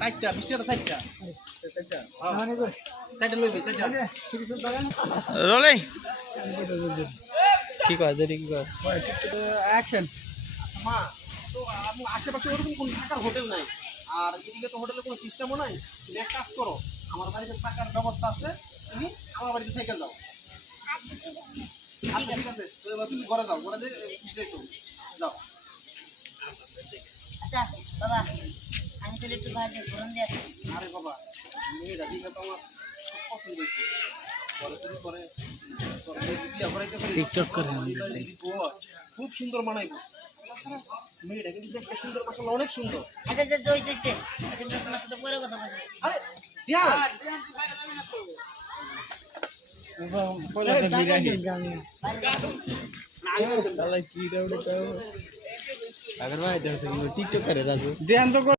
চারটা 20 টাকা চারটা চারটা লইবে চারটা রোলে কি কয় যদি কি কয় অ্যাকশন মা তো আশেপাশে ওরকম কোন থাকার হোটেল নাই আর এদিকে তো হোটেলে কোনো সিস্টেমও নাই তুমি এক কাজ করো আমার বাড়িতে থাকার ব্যবস্থা আছে তুমি আমার বাড়িতে থেকে যাও আচ্ছা ঠিক আছে তো এবার তুমি ঘরে যাও ঘরে যে যাও আচ্ছা বাবা আমি তাহলে একটু বাইরে ঘুরন দিয়ে আসি। আরে বাবা মেয়েটা দিকে তো আমার খুব পছন্দ হয়েছে পরে তুমি করে বিয়ে করাইতে পারি টিকটক করে খুব সুন্দর মানাইবো মেয়েটা কিন্তু দেখতে সুন্দর মাশাআল্লাহ অনেক সুন্দর আচ্ছা যে জয় হয়েছে সেটা তোমার সাথে পরে কথা বলছি। আরে ধ্যান টিকটক করে রাজু ধ্যান তো